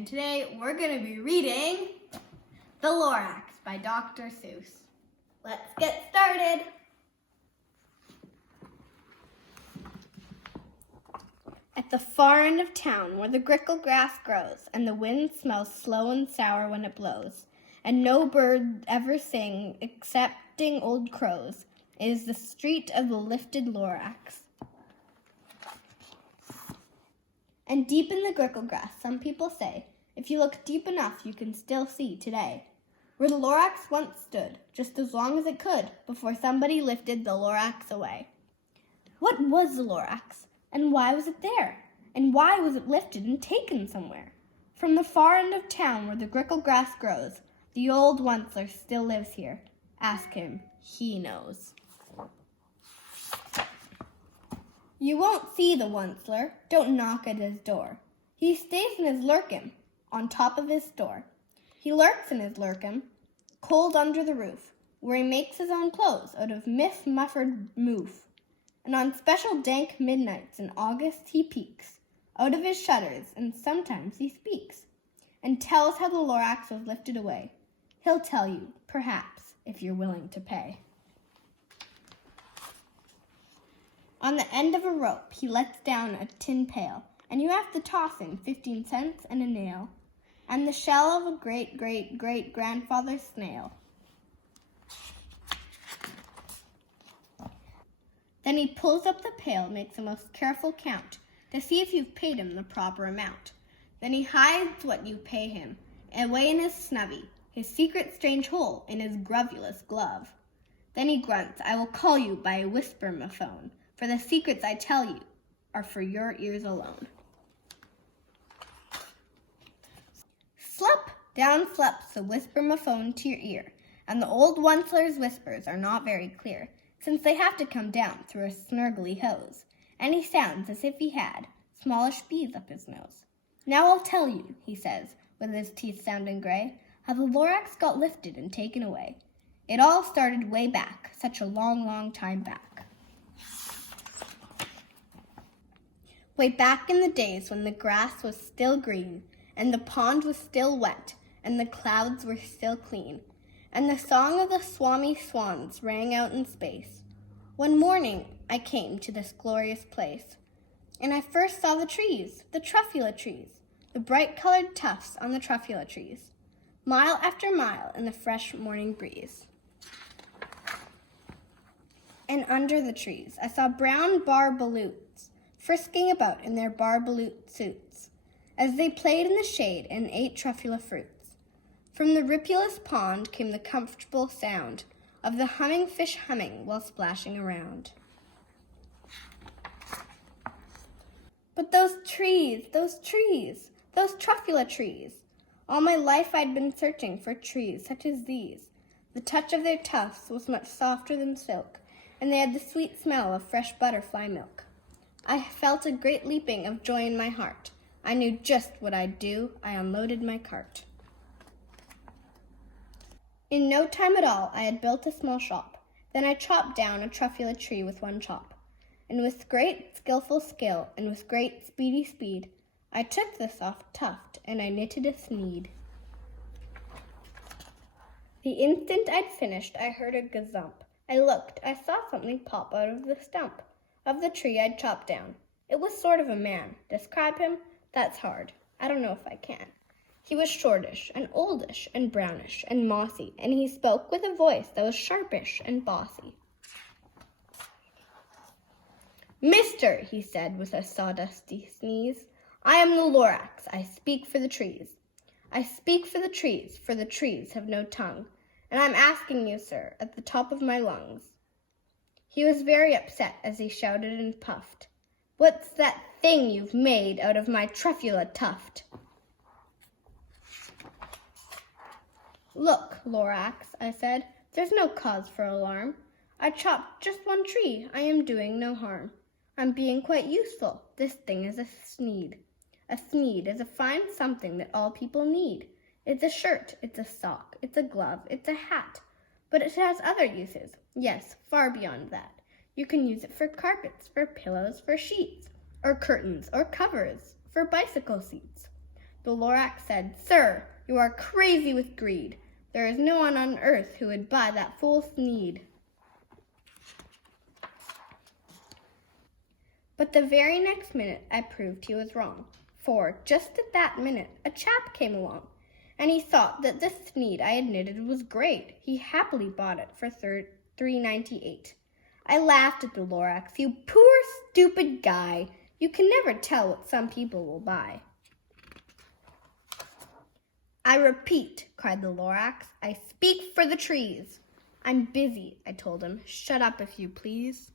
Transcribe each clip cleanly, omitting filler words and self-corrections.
and today we're going to be reading The Lorax by Dr. Seuss. Let's get started. At the far end of town, where the grickle grass grows, and the wind smells slow and sour when it blows, and no bird ever sing excepting old crows, is the street of the lifted Lorax. And deep in the grickle grass, some people say, if you look deep enough, you can still see today, where the Lorax once stood, just as long as it could, before somebody lifted the Lorax away. What was the Lorax? And why was it there? And why was it lifted and taken somewhere? From the far end of town where the grickle grass grows, the old Onceler still lives here. Ask him, he knows. You won't see the Onceler, don't knock at his door. He stays in his lurkin, on top of his store. He lurks in his lurkin, cold under the roof, where he makes his own clothes out of muffled moof. And on special dank midnights in August he peeks out of his shutters, and sometimes he speaks, and tells how the Lorax was lifted away. He'll tell you, perhaps, if you're willing to pay. On the end of a rope, he lets down a tin pail, and you have to toss in 15 cents and a nail, and the shell of a great-great-great-grandfather's snail. Then he pulls up the pail, makes a most careful count, to see if you've paid him the proper amount. Then he hides what you pay him, away in his snubby, his secret strange hole in his gruvulous glove. Then he grunts, I will call you by a whisper-mophone, for the secrets I tell you are for your ears alone. Slop! Down flops the whisper-mophone to your ear, and the old Onceler's whispers are not very clear, since they have to come down through a snurgly hose, and he sounds as if he had smallish bees up his nose. Now I'll tell you, he says, with his teeth sounding gray, how the Lorax got lifted and taken away. It all started way back, such a long, long time back. Way back in the days when the grass was still green, and the pond was still wet, and the clouds were still clean, and the song of the swami swans rang out in space. One morning I came to this glorious place, and I first saw the trees, the truffula trees, the bright-colored tufts on the truffula trees, mile after mile in the fresh morning breeze. And under the trees I saw brown bar-baloots, frisking about in their bar-baloot suits, as they played in the shade and ate truffula fruits. From the ripulous pond came the comfortable sound of the humming fish humming while splashing around. But those trees, those truffula trees. All my life I'd been searching for trees such as these. The touch of their tufts was much softer than silk, and they had the sweet smell of fresh butterfly milk. I felt a great leaping of joy in my heart. I knew just what I'd do. I unloaded my cart. In no time at all, I had built a small shop. Then I chopped down a truffula tree with one chop. And with great skillful skill, and with great speedy speed, I took the soft tuft, and I knitted a sneed. The instant I'd finished, I heard a gazump. I looked, I saw something pop out of the stump of the tree I'd chopped down. It was sort of a man. Describe him? That's hard. I don't know if I can. He was shortish, and oldish, and brownish, and mossy, and he spoke with a voice that was sharpish and bossy. Mister, he said with a sawdusty sneeze, I am the Lorax. I speak for the trees. I speak for the trees have no tongue, and I'm asking you, sir, at the top of my lungs. He was very upset as he shouted and puffed. What's that thing you've made out of my truffula tuft? Look, Lorax, I said, there's no cause for alarm. I chopped just one tree. I am doing no harm. I'm being quite useful. This thing is a sneed. A sneed is a fine something that all people need. It's a shirt, it's a sock, it's a glove, it's a hat. But it has other uses. Yes, far beyond that. You can use it for carpets, for pillows, for sheets, or curtains, or covers, for bicycle seats. The Lorax said, "Sir, you are crazy with greed. There is no one on earth who would buy that fool Sneed." But the very next minute I proved he was wrong, for just at that minute a chap came along, and he thought that this Sneed I had knitted was great. He happily bought it for $3.98. I laughed at the Lorax. "You poor, stupid guy. You can never tell what some people will buy." "I repeat," cried the Lorax, "I speak for the trees." "I'm busy," I told him. "Shut up, if you please."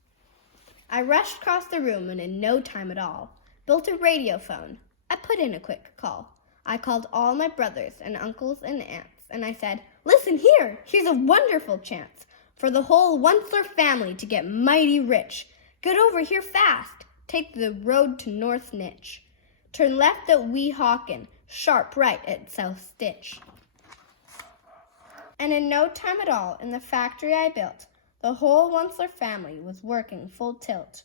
I rushed across the room and in no time at all built a radio phone. I put in a quick call. I called all my brothers and uncles and aunts, and I said, "Listen here, here's a wonderful chance for the whole Onceler family to get mighty rich. Get over here fast. Take the road to North Nitch. Turn left at Weehawken, sharp right at South Stitch." And in no time at all, in the factory I built, the whole Onceler family was working full tilt.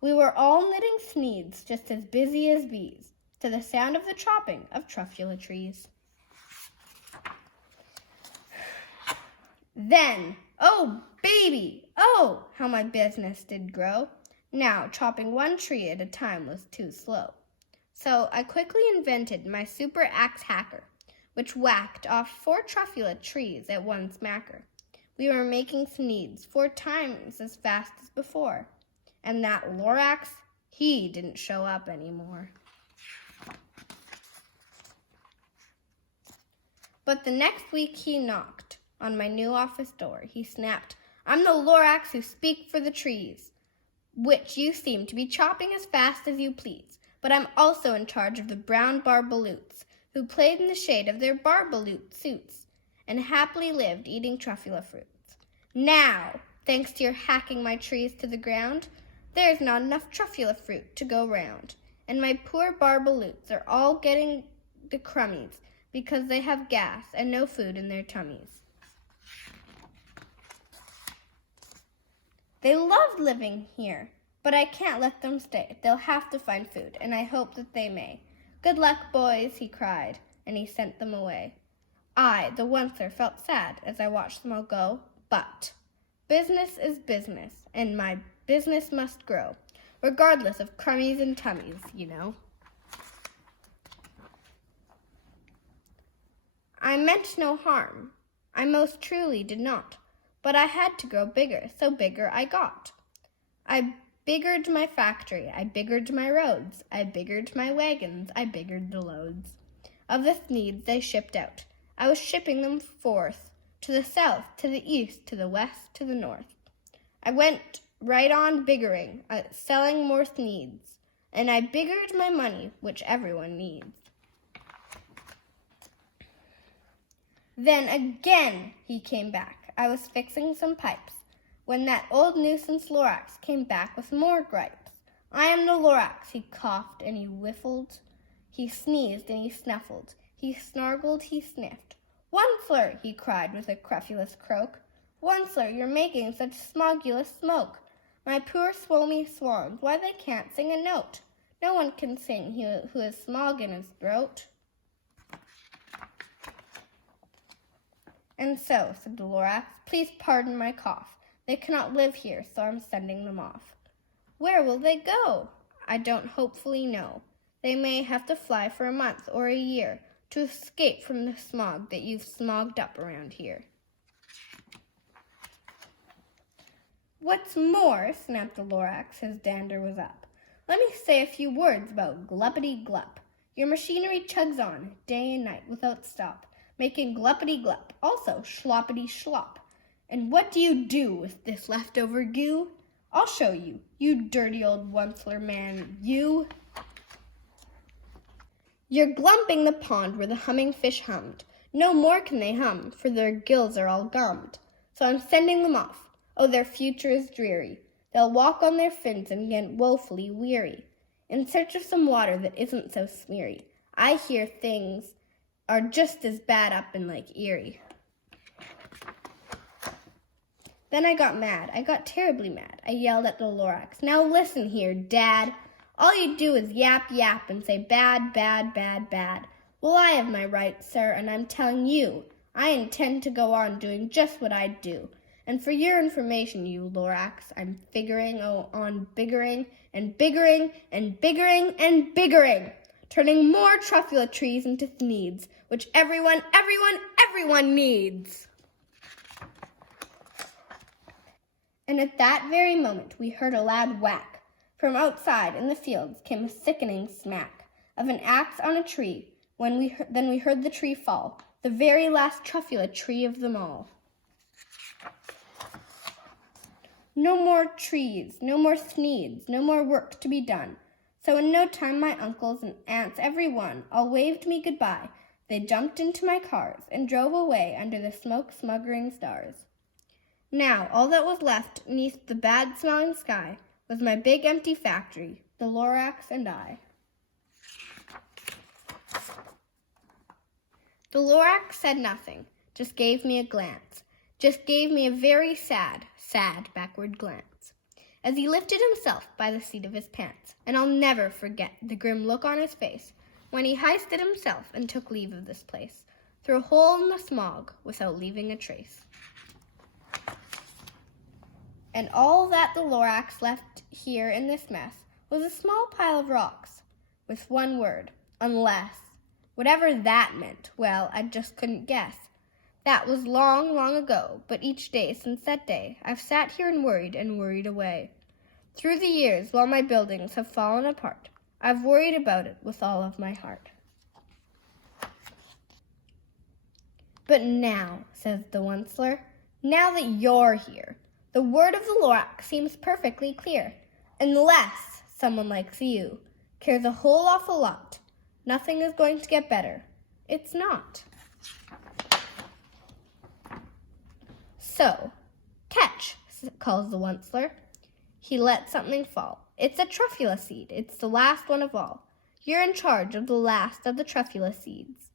We were all knitting Sneeds, just as busy as bees, to the sound of the chopping of truffula trees. Then, oh baby, oh, how my business did grow. Now, chopping one tree at a time was too slow. So I quickly invented my super axe hacker, which whacked off 4 truffula trees at one smacker. We were making Sneeds 4 times as fast as before. And that Lorax, he didn't show up anymore. But the next week he knocked on my new office door. He snapped, "I'm the Lorax who speak for the trees, which you seem to be chopping as fast as you please. But I'm also in charge of the brown barbaloots, who played in the shade of their barbaloot suits, and happily lived eating truffula fruits. Now, thanks to your hacking my trees to the ground, there's not enough truffula fruit to go round, and my poor barbaloots are all getting the crummies because they have gas and no food in their tummies." They loved living here, but I can't let them stay. They'll have to find food, and I hope that they may. "Good luck, boys," he cried, and he sent them away. I, the Onceler, felt sad as I watched them all go, but business is business, and my business must grow, regardless of crummies and tummies, you know. I meant no harm. I most truly did not. But I had to grow bigger, so bigger I got. I biggered my factory, I biggered my roads, I biggered my wagons, I biggered the loads of the Sneeds they shipped out. I was shipping them forth, to the south, to the east, to the west, to the north. I went right on biggering, selling more Sneeds, and I biggered my money, which everyone needs. Then again he came back. I was fixing some pipes, when that old nuisance Lorax came back with more gripes. "I am the Lorax," he coughed and he whiffled. He sneezed and he snuffled. He snargled, he sniffed. "Onceler," he cried with a crufulous croak. "Onceler, you're making such smogulous smoke. My poor swomy swans, why they can't sing a note. No one can sing who has smog in his throat." "And so," said the Lorax, "please pardon my cough. They cannot live here, so I'm sending them off." "Where will they go?" "I don't hopefully know. They may have to fly for a month or a year to escape from the smog that you've smogged up around here." "What's more," snapped the Lorax, his dander was up, "let me say a few words about gluppity-glup. Your machinery chugs on, day and night, without stop, making gluppity-glup, also schloppity-schlop. And what do you do with this leftover goo? I'll show you, you dirty old Onceler man, you. You're glumping the pond where the humming fish hummed. No more can they hum, for their gills are all gummed. So I'm sending them off. Oh, their future is dreary. They'll walk on their fins and get woefully weary, in search of some water that isn't so smeary. I hear things are just as bad up in Lake Erie. Then I got mad. I got terribly mad. I yelled at the Lorax, "Now listen here, Dad. All you do is yap, yap, and say bad, bad, bad, bad. Well, I have my rights, sir, and I'm telling you, I intend to go on doing just what I do. And for your information, you Lorax, I'm figuring on biggering and biggering and biggering and biggering, turning more truffula trees into needs, which everyone needs. And at that very moment, we heard a loud whack. From outside in the fields came a sickening smack of an axe on a tree. Then we heard the tree fall, the very last truffula tree of them all. No more trees, no more sneeds, no more work to be done. So in no time my uncles and aunts, every one, all waved me goodbye. They jumped into my cars and drove away under the smoke-smothering stars. Now all that was left neath the bad-smelling sky was my big empty factory, the Lorax and I. The Lorax said nothing, just gave me a glance, just gave me a very sad backward glance, as he lifted himself by the seat of his pants, and I'll never forget the grim look on his face when he hoisted himself and took leave of this place, through a hole in the smog without leaving a trace. And all that the Lorax left here in this mess was a small pile of rocks, with one word, unless. Whatever that meant, well, I just couldn't guess. That was long, long ago, but each day since that day, I've sat here and worried away. Through the years, while my buildings have fallen apart, I've worried about it with all of my heart. But now, says the Onceler, now that you're here, the word of the Lorax seems perfectly clear. Unless someone like you cares a whole awful lot, nothing is going to get better. It's not. So, catch, calls the Onceler. He let something fall. It's a truffula seed. It's the last one of all. You're in charge of the last of the truffula seeds.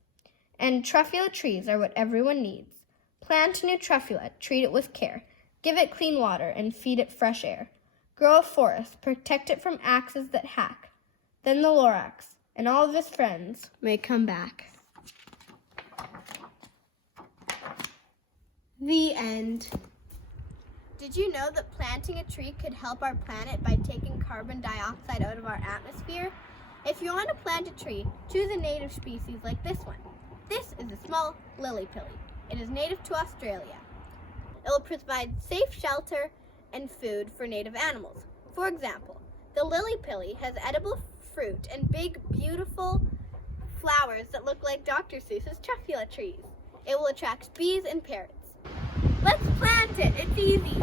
And truffula trees are what everyone needs. Plant a new truffula, treat it with care. Give it clean water and feed it fresh air. Grow a forest, protect it from axes that hack. Then the Lorax and all of his friends may come back. The end. Did you know that planting a tree could help our planet by taking carbon dioxide out of our atmosphere? If you want to plant a tree, choose a native species like this one. This is a small lily-pilly. It is native to Australia. It will provide safe shelter and food for native animals. For example, the lily-pilly has edible fruit and big, beautiful flowers that look like Dr. Seuss's truffula trees. It will attract bees and parrots. Let's plant it. It's easy.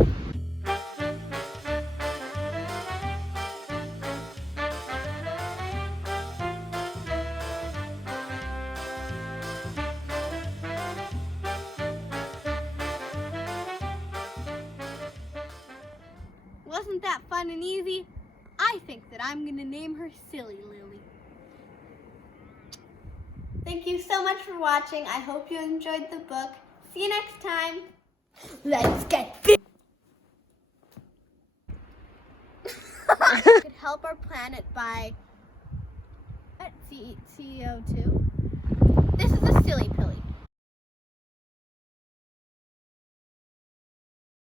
Wasn't that fun and easy? I think that I'm going to name her Silly Lily. Thank you so much for watching. I hope you enjoyed the book. See you next time. Let's get fit. Could help our planet by CO2. This is a silly pilly.